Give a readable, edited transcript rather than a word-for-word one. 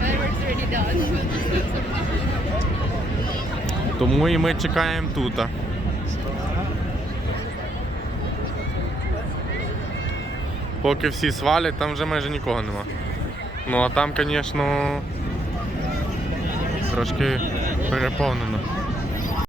fireworks already done. Тому і ми чекаємо тут. Поки всі свалять, там вже майже нікого нема. Ну а там, звісно, трошки переповнено.